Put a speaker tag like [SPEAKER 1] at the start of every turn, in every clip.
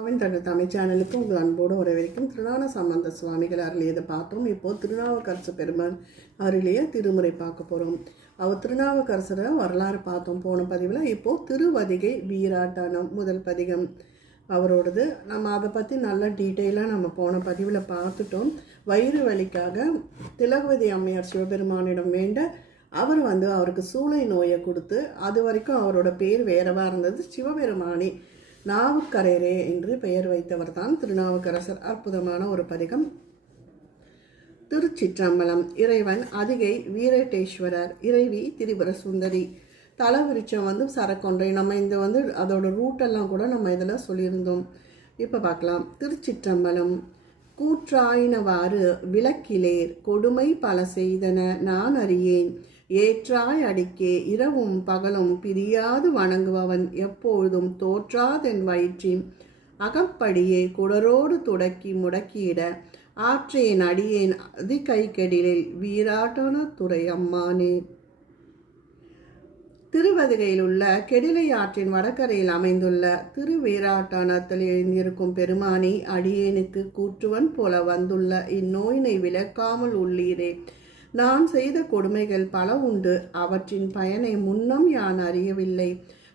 [SPEAKER 1] அவன் தனது தமிழ் சேனலுக்கு உங்கள் அன்போடு வரவேற்கும் திருநான சம்பந்த சுவாமிகள் அருளியதை பார்த்தோம். இப்போ திருநாவுக்கரசு பெருமாள் அருளிய திருமுறை பார்க்க போகிறோம் அவர் திருநாவுக்கரசரை வரலாறு பார்த்தோம் போன பதிவில். இப்போது திருவதிகை வீராட்டானம் முதல் பதிகம் அவரோடது. நம்ம அதை பற்றி நல்ல டீட்டெயிலாக நம்ம போன பதிவில் பார்த்துட்டோம். வயிறு வலிக்காக திலகவதி அம்மையார் சிவபெருமானிடம் வேண்ட அவர் வந்து அவருக்கு சூளை நோயை கொடுத்து அது வரைக்கும் அவரோட பேர் வேறவா இருந்தது சிவபெருமானி. நாவுக்கரையரே என்று பெயர் வைத்தவர் தான் திருநாவுக்கரசர். அற்புதமான ஒரு பதிகம். திருச்சிற்றம்பலம். இறைவன் அதிகை வீரட்டேஸ்வரர் இறைவி திரிபுர சுந்தரி. தலவிருச்சம் வந்து சரக்கொன்றை. நம்ம இந்த வந்து அதோட ரூட்டெல்லாம் கூட நம்ம இதில் சொல்லியிருந்தோம். இப்போ பார்க்கலாம். திருச்சிற்றம்பலம். கூற்றாயினவாறு விளக்கிலேர் கொடுமை பல செய்தன நான் அறியேன். ஏற்றாய் அடிக்கே இரவும் பகலும் பிரியாது வணங்குபவன் எப்பொழுதும் தோற்றாதென் வயிற்றின் அகப்படியே குடரோடு துடக்கி முடக்கியிட ஆற்றேன் அடியேன் அதி கைக்கெடிலில் வீராட்டன துறை அம்மானே. திருவதிகையில் உள்ள கெடிலை ஆற்றின் வடகரையில் அமைந்துள்ள திருவீராட்டானத்தில் எழுந்திருக்கும் பெருமானி அடியேனுக்கு கூற்றுவன் போல வந்துள்ள இந்நோயினை விளக்காமல் உள்ளீரே. நான் செய்த கொடுமைகள் பல உண்டு. அவற்றின் பயனை முன்னம் யான் அறியவில்லை.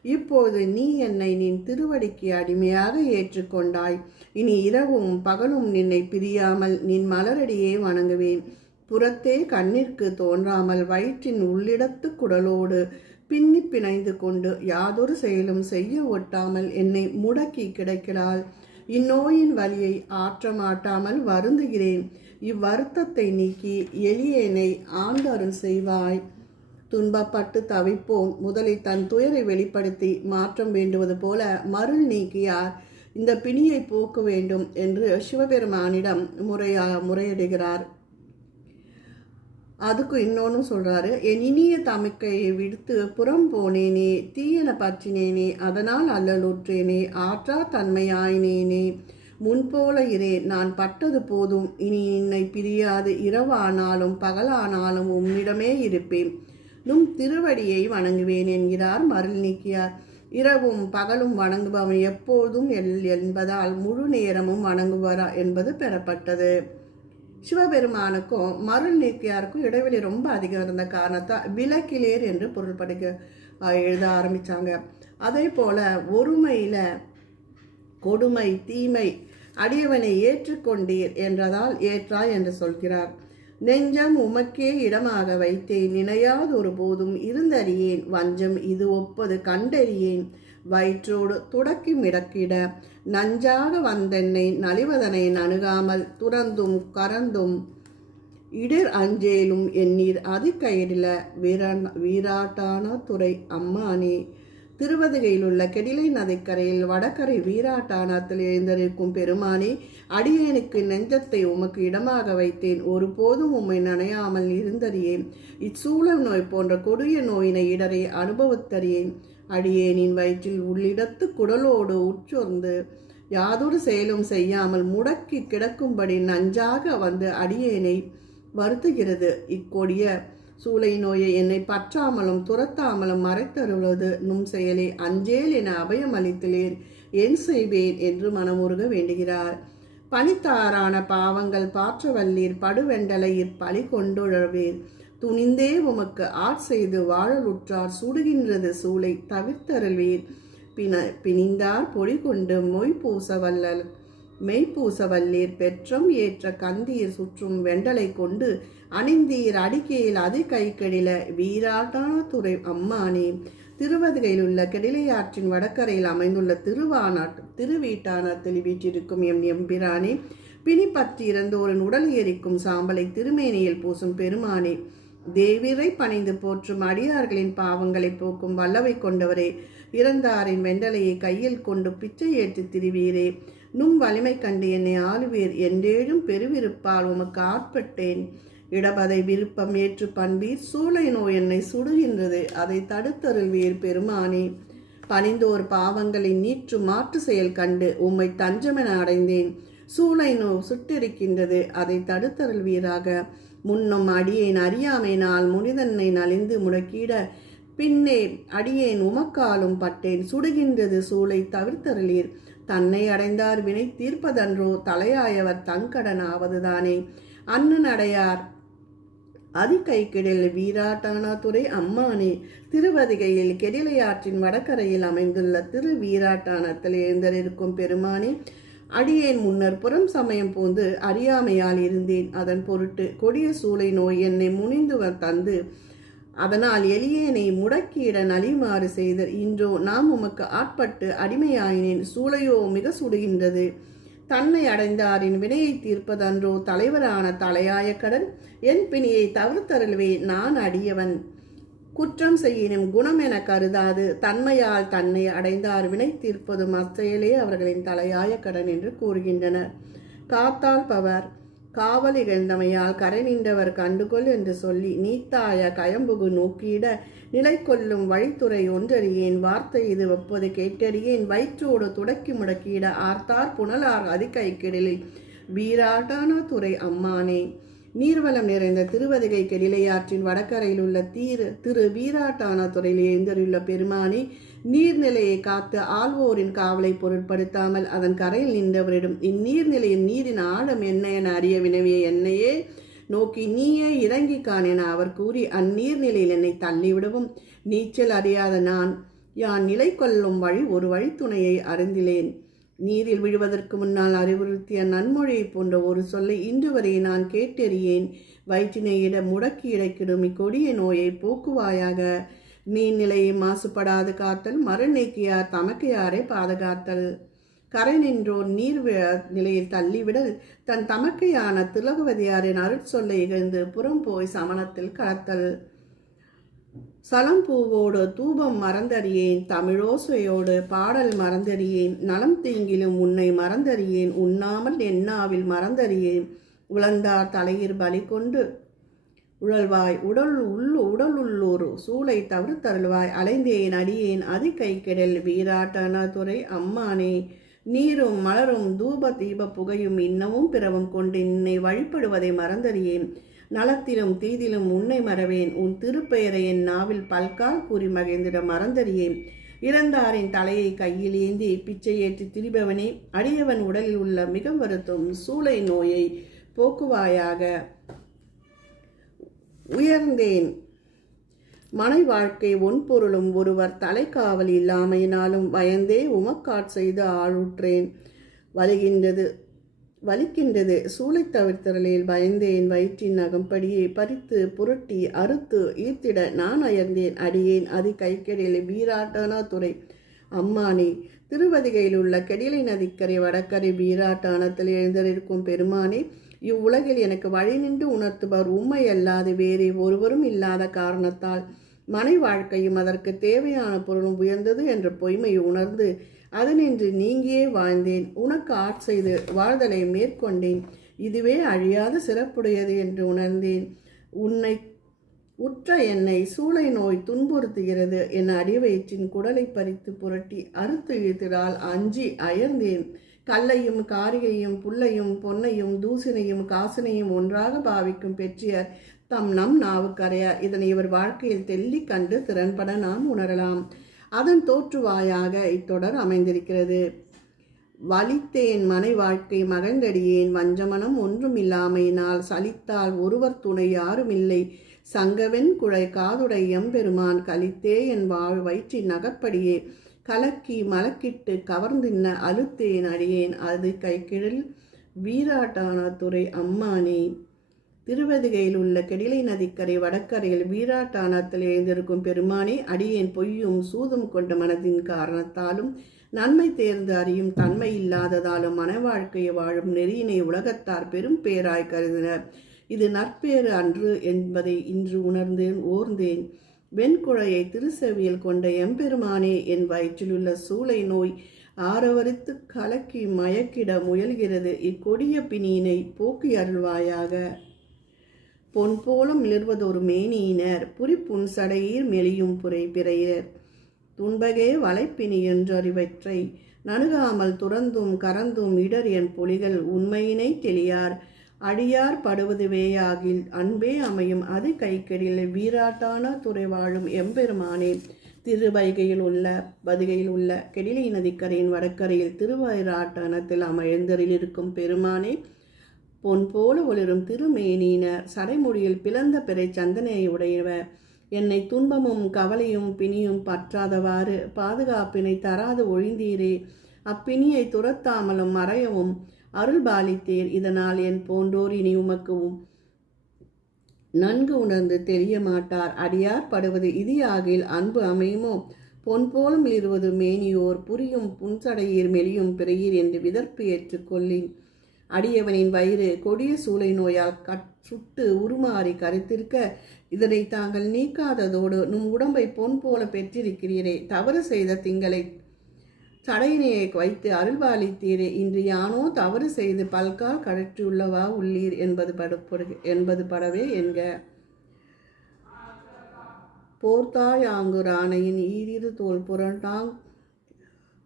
[SPEAKER 1] இப்போது நீ என்னை நின் திருவடிக்கு அடிமையாக ஏற்றுக்கொண்டாய். இனி இரவும் பகலும் நின்னை பிரியாமல் நின் மலரடியே வணங்குவேன். புறத்தே கண்ணிற்கு தோன்றாமல் வயிற்றின் உள்ளிடத்து குடலோடு பின்னி பிணைந்து கொண்டு யாதொரு செயலும் செய்ய ஒட்டாமல் என்னை முடக்கி கிடைக்கிறாள். இந்நோயின் வலியை ஆற்ற மாட்டாமல் வருந்துகிறேன். இவ்வருத்தத்தை நீக்கி எளியேனை ஆண்டருள் செய்வாய். துன்பப்பட்டு தவிப்போம். முதலில் தன் துயரை வெளிப்படுத்தி மாற்றம் வேண்டுவது போல மருள் நீக்கியார். இந்த பிணியை போக்க வேண்டும் என்று சிவபெருமானிடம் முறையா முறையிடுகிறார். அதுக்கு இன்னொன்று சொல்கிறாரு என் இனிய தமிக்கையை விடுத்து புறம் போனேனே தீயன பற்றினேனே அதனால் அல்லலுற்றேனே ஆற்றா தன்மையாயினேனே. முன்போல இரே நான் பட்டது போதும் இனி என்னை பிரியாது இரவானாலும் பகலானாலும் உம்மிடமே இருப்பேன். நும் திருவடியை வணங்குவேன் என்கிறார் மருள் நீக்கியார். இரவும் பகலும் வணங்குபவன் எப்போதும் எல் என்பதால் முழு நேரமும் வணங்குவாரா? என்பது பெறப்பட்டது. சிவபெருமானுக்கும் மருள் நீக்கியாருக்கும் இடைவெளி ரொம்ப அதிகம் இருந்த காரணத்தால் விளக்கிலேர் என்று பொருள் படிக்க எழுத ஆரம்பித்தாங்க அதே போல் ஒருமையில் கொடுமை தீமை அடியவனை ஏற்றுக்கொண்டீர் என்றதால் ஏற்றாய் என்று சொல்கிறார். நெஞ்சம் உமக்கே இடமாக வைத்தேன் நினையாதொரு போதும் இருந்தறியேன் வஞ்சம் இது ஒப்பது கண்டறியேன். வயிற்றோடு துடக்கி மிடக்கிட நஞ்சாக வந்தென்னை நலிவதனை நணுகாமல் துறந்தும் கறந்தும் இடர் அஞ்சேலும் எண்ணீர் அதிகயிடில வீரா வீராட்டான துறை அம்மானே. திருவதிகையில் உள்ள கெடிலை நதிக்கரையில் வடகரை வீராட்டானத்தில் எழுந்திருக்கும் பெருமானே அடியேனுக்கு நெஞ்சத்தை உமக்கு இடமாக வைத்தேன். ஒருபோதும் உம்மை நனையாமல் இருந்தறியேன். இச்சூழல் நோய் போன்ற கொடிய நோயினை இடரை அனுபவித்தறியேன். அடியேனின் வயிற்றில் உள்ளிடத்து குடலோடு உற்றொர்ந்து யாதொரு செயலும் செய்யாமல் முடக்கி கிடக்கும்படி நஞ்சாக வந்து அடியேனை வருத்துகிறது. இக்கொடிய சூளை நோயை என்னை பற்றாமலும் துரத்தாமலும் மறைத்தருவது நும் செயலை அஞ்சேல் என அபயம் அளித்திலேர் என் செய்வேன் என்று மனமுருக வேண்டுகிறார். பனித்தாரான பாவங்கள் பாற்றவல்லீர் படுவெண்டலையிற் பழி கொண்டுழவேர் துணிந்தே உமக்கு ஆட்செய்து வாழலுற்றார் சுடுகின்றது சூளை தவிர்த்தருள்வீர். பின பிணிந்தார் பொடி கொண்டு மொய் பூச வல்லல் மெய்ப்பூச வல்லீர் பெற்றம் ஏற்ற கந்தீர் சுற்றும் வெண்டலை கொண்டு அணிந்தீர் அடிக்கையில் அது கைக்கடில வீராட்டான துறை அம்மானே. திருவதிகையில் உள்ள கெடிலையாற்றின் வடக்கரையில் அமைந்துள்ள திருவானாட் திருவீட்டானத்தில் வீற்றிருக்கும் எம் எம்பிரானே பிணி பற்றி இறந்தோரின் உடல் எரிக்கும் சாம்பலை திருமேனியில் பூசும் பெருமானே. தேவிரை பணிந்து போற்றும் அடியார்களின் பாவங்களை போக்கும் வல்லவை கொண்டவரே இறந்தாரின் வெண்டலையை கையில் கொண்டு பிச்சை ஏற்றி திரிவீரே. நும் வலிமை கண்டு என்னை ஆளுவீர் என்றேழும் பெருவிருப்பால் உமக்கு ஆட்பட்டேன். இடபதை விருப்பம் ஏற்று பண்பீர் சூளை நோய் என்னை சுடுகின்றது அதை தடுத்தருள்வீர் பெருமானே. பணிந்தோர் பாவங்களை நீற்று மாற்று செயல் கண்டு உம்மை தஞ்சமென அடைந்தேன். சூளை நோ சுட்டிருக்கின்றது அதை தடுத்தருள்வீராக. முன்னும் அடியேன் அறியாமையினால் முனிதன்னை நலிந்து முடக்கிட பின்னே அடியேன் உமக்காலும் பட்டேன். சுடுகின்றது சூளை தவிர்த்தருளீர். தன்னை அடைந்தார் வினை தீர்ப்பதன்றோ தலையாயவர் தங்கடன் ஆவதுதானே. அண்ணன் அடையார் அதிகைக்கிடில் வீராட்டானாதுரை அம்மானே. திருவதிகையில் கெடிலையாற்றின் வடகரையில் அமைந்துள்ள திரு வீராட்டானத்தில் எழுந்தரிருக்கும் பெருமானே அடியேன் முன்னர் புறம் சமயம் போந்து அறியாமையால் இருந்தேன். அதன் பொருட்டு கொடிய சூளை நோய் என்னை முனிந்து வ- தந்து அதனால் எளியேனை முடக்கியிட நலிமாறு செய்த இன்றோ நாம் உமக்கு ஆட்பட்டு அடிமையாயினேன். சூளையோ மிக சுடுகின்றது. தன்னை அடைந்தாரின் வினையை தீர்ப்பதன்றோ தலைவரான தலையாய கடன் என் பிணியை தவிர்த்தருள்வே நான் அடியவன். குற்றம் செய்யினும் குணம் என கருதாது. தன்மையால் தன்னை அடைந்தார் வினை தீர்ப்பதும் அச்செயலே அவர்களின் தலையாய கடன் என்று கூறுகின்றனர். காத்தால் பவர். காவல் இகழ்ந்தமையால் கரை நின்றவர் கண்டுகொள் என்று சொல்லி நீத்தாய கயம்புகு நோக்கியிட நிலை கொள்ளும் வழித்துறை ஒன்றறியேன். வார்த்தை இது ஒப்பது கேட்டறியேன். வயிற்றோடு துடக்கி முடக்கியிட ஆர்த்தார் புனலார் அதிகைக்கிடலில். வீராட்டான துறை அம்மானே. நீர்வளம் நிறைந்த திருவதிகை கெடிலையாற்றின் வடக்கரையில் உள்ள தீர் திரு வீராட்டான துறையில் எழுந்தருள்ள பெருமானி நீர்நிலையை காத்து ஆள்வோரின் காவலை பொருட்படுத்தாமல் அதன் கரையில் நின்றவரிடம் இந்நீர்நிலையின் நீரின் ஆழம் என்ன என அறிய வினவிய என்னையே நோக்கி நீயே இறங்கி கான் என அவர் கூறி அந்நீர்நிலையில் என்னை தள்ளிவிடவும் நீச்சல் அறியாத நான் யான் நிலை கொள்ளும் வழி ஒரு வழித்துணையை அறிந்திலேன். நீரில் விழுவதற்கு முன்னால் அறிவுறுத்திய நன்மொழி போன்ற ஒரு சொல்லை இன்று வரை நான் கேட்டறியேன். வயிற்றினையிட முடக்கி இடைக்கிடும் இக்கொடிய நோயை போக்குவாயாக. நீர்நிலையை மாசுபடாது காத்தல் மறுநீக்கியார் தமக்கையாரை பாதுகாத்தல். கரை நின்றோர் நீர் நிலையில் தள்ளிவிடல். தன் தமக்கையான திலகவதியாரின் அருட்சொல்லை இகழ்ந்து புறம் போய் சமணத்தில் கலத்தல் சலம்பூவோடு தூபம் மறந்தறியேன் தமிழோசையோடு பாடல் மறந்தறியேன் நலம் தீங்கிலும் உன்னை மறந்தறியேன் உண்ணாமல் எண்ணாவில் மறந்தறியேன். உழந்தார் தலையிற் பலி கொண்டு உழல்வாய் உடல் உள்ளு உடல் உள்ளூர் சூளை தவிர்த்தருள்வாய் அலைந்தேன் அடியேன் அதி கைக்கிடல் வீராட்டன துறை அம்மானே. நீரும் மலரும் தூப தீப புகையும் இன்னமும் பிறவும் கொண்டு என்னை வழிபடுவதை மறந்தறியேன். நலத்திலும் தீதிலும் உன்னை மறவேன். உன் திருப்பெயரை என் நாவில் பல்கால் கூறி மகிழ்ந்திட மறந்தறியேன். இறந்தாரின் தலையை கையில் ஏந்தி பிச்சை ஏற்றி திரிபவனே அடியவன் உடலில் உள்ள மிக வருத்தும் சூளை நோயை போக்குவாயாக உயர்ந்தேன். மனை வாழ்க்கை ஒன்பொருளும் ஒருவர் தலைக்காவல் இல்லாமையினாலும் பயந்தே உமக்காட் செய்து ஆளுற்றேன். வருகின்றது வலிக்கின்றது. சூளை தவிர்த்தரலில் பயந்தேன் வயிற்றின் அகம்படியே பறித்து புரட்டி அறுத்து ஈர்த்திட நான் அயர்ந்தேன். அடியேன் அதி கைக்கெடியில் வீராட்டானா துறை. அம்மானே திருவதிகையில் உள்ள கெடிலை நதிக்கரை வடக்கரை வீராட்டானத்தில் எழுந்திருக்கும் பெருமானே இவ்வுலகில் எனக்கு வழி நின்று உணர்த்துபவர் உண்மை அல்லாது வேறே ஒருவரும் இல்லாத காரணத்தால் மனை வாழ்க்கையும் அதற்கு தேவையான பொருளும் உயர்ந்தது என்ற பொய்மையை உணர்ந்து அதனின்று நீங்கியே வாழ்ந்தேன். உனக்கு ஆட்செய்து வாழ்தலை மேற்கொண்டேன். இதுவே அழியாத சிறப்புடையது என்று உணர்ந்தேன். உன்னை உற்ற என்னை சூளை நோய் துன்புறுத்துகிறது. என் அடிவயிற்றின் குடலை பறித்து புரட்டி அறுத்து இழுத்திடால் அஞ்சி அயர்ந்தேன். கல்லையும் காரியையும் புல்லையும் பொன்னையும் தூசினையும் காசினையும் ஒன்றாக பாவிக்கும் பெற்றியர் தம் நம் நாவுக்கரையார். இதனை இவர் வாழ்க்கையில் தெள்ளி கண்டு திறன்பட நாம் உணரலாம். அதன் தோற்றுவாயாக இத்தொடர் அமைந்திருக்கிறது. வலித்தேன் மனை வாழ்க்கை மகந்தடியேன் வஞ்சமனம் ஒன்றுமில்லாமையினால் சலித்தால் ஒருவர் துணை யாருமில்லை. சங்கவென் குழை காதுடை எம்பெருமான் கலித்தே என் வாழ் வயிற்றின் நகப்படியே கலக்கி மலக்கிட்டு கவர்ந்தின்ன அழுத்தேன் அடியேன் அது கைக்கிழில் வீராட்டான துறை அம்மானே. திருவதிகையில் உள்ள கெடிலை நதிக்கரை வடக்கரையில் வீராட்டானத்தில் எழுந்திருக்கும் பெருமானே அடியேன் பொய்யும் சூதும் கொண்ட மனதின் காரணத்தாலும் நன்மை தேர்ந்து அறியும் தன்மை இல்லாததாலும் மன வாழ்க்கையை வாழும் நெறியினை உலகத்தார் பெரும் பேராய் கருதினர். இது நற்பேறு அன்று என்பதை இன்று உணர்ந்தேன் ஓர்ந்தேன். வெண்குழையை திருச்செவியில் கொண்ட எம்பெருமானே என் வயிற்றிலுள்ள சூளை நோய் ஆரவரித்து கலக்கி மயக்கிட முயல்கிறது. இக்கொடிய பிணியினை போக்கி அருள்வாயாக. பொன் போலும் மிளர்வதொரு மேனியினர். புரிப்புன் சடையீர் மெலியும் புரை பிறையர். துன்பகே வலைப்பினி என்றறிவற்றை. நணுகாமல் துறந்தும் கறந்தும் இடர் என் புலிகள் உண்மையினை தெளியார். அடியார் படுவதுவேயாகில் அன்பே அமையும் அது கைக்கடில். வீராட்டான துறை வாழும் எம்பெருமானே. திருவைகையில் உள்ள பதுகையில் உள்ள கெடிலை நதிக்கரையின் வடக்கரையில் திருவயிராட்டணத்தில் அமர்ந்தரிலிருக்கும் பெருமானே பொன் போல ஒளிரும் திருமேனியினர் சடைமுடியில் பிளந்த பிறை சந்தனையை உடையவர். என்னை துன்பமும் கவலையும் பிணியும் பற்றாதவாறு பாதுகாப்பினை தராது ஒழிந்தீரே. அப்பிணியை துரத்தாமலும் மறையவும் அருள் பாலித்தீர் இதனால் என் போன்றோர் இனி உமக்குவும் நன்கு உணர்ந்து தெரிய மாட்டார் அடியார் படுவது இதியாகில் அன்பு அமையுமோ? பொன் போலும் இருவது மேனியோர் புரியும் புன்சடையீர் மெலியும் பிறையீர் என்று விதர்ப்பு ஏற்றுக்கொள்ளின். அடியவனின் வயிறு கொடிய சூளை நோயால் கட் சுட்டு உருமாறி கரைத்திருக்க இதனை தாங்கள் நீக்காததோடு நும் உடம்பை பொன் போல பெற்றிருக்கிறீரே. தவறு செய்த திங்களை சடையினையை வைத்து அருள்பாலித்தீரே இன்று யானோ தவறு செய்து பல்கால் கழற்றியுள்ளவா உள்ளீர் என்பது படு என்பது படவே என்க. போர்த்தாயாங்குரானையின் ஈரிரு தோல் புரண்டாங்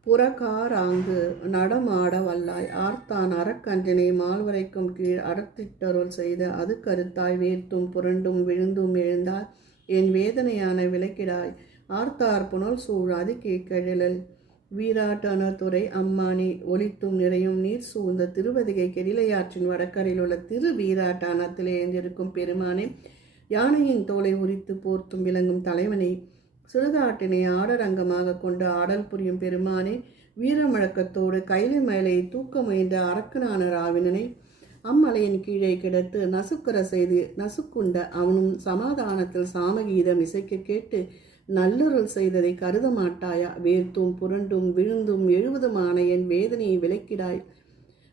[SPEAKER 1] புறக்காராங்கு நடமாட வல்லாய். ஆர்த்தான் அறக்கஞ்சனை மால்வரைக்கும் கீழ் அறத்திட்டருள் செய்த அது கருத்தாய் வேர்த்தும் புரண்டும் விழுந்தும் எழுந்தால் என் வேதனையான விளக்கிடாய். ஆர்த்தார் புனல் சூழ் அது கீழ்கழலல் வீராட்டன துறை அம்மானி ஒளித்தும் நிறையும் நீர் சூழ்ந்த திருவதிகை கெடிலையாற்றின் வடக்கரையில் உள்ள திரு வீராட்டானத்தில் எழுந்திருக்கும் பெருமானே யானையின் தோலை உரித்து போர்த்தும் விளங்கும் தலைவனை சுடுகாட்டினை ஆடரங்கமாக கொண்டு ஆடல் புரியும் பெருமானே வீரமுழக்கத்தோடு கைலை மயிலை தூக்க முயன்ற அரக்கனான ராவினனை அம்மலையின் கீழே கிடத்து நசுக்கர செய்து நசுக்குண்ட அவனும் சமாதானத்தில் சாமகீதம் இசைக்க கேட்டு நல்லருள் செய்ததை கருத மாட்டாயா? வேர்த்தும் புரண்டும் விழுந்தும் எழுவதுமான என் வேதனையை விளக்கிடாய்.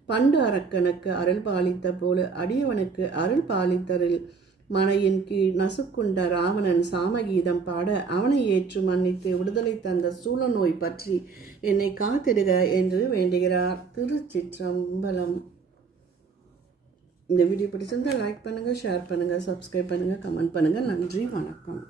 [SPEAKER 1] பண்டு அரக்கனுக்கு அருள் பாலித்த போல அடியவனுக்கு அருள் பாலித்தரில் மனையின் கீழ் நசுக்குண்ட ராவணன் சாமகீதம் பாட அவனை ஏற்று மன்னித்து விடுதலை தந்த சூழ நோய் பற்றி என்னை காத்திடுக என்று வேண்டுகிறார் திருச்சிற்றம்பலம். இந்த வீடியோ பிடிச்சிருந்தால் லைக் பண்ணுங்கள் ஷேர் பண்ணுங்கள் சப்ஸ்கிரைப் பண்ணுங்கள் கமெண்ட் பண்ணுங்கள் நன்றி வணக்கம்.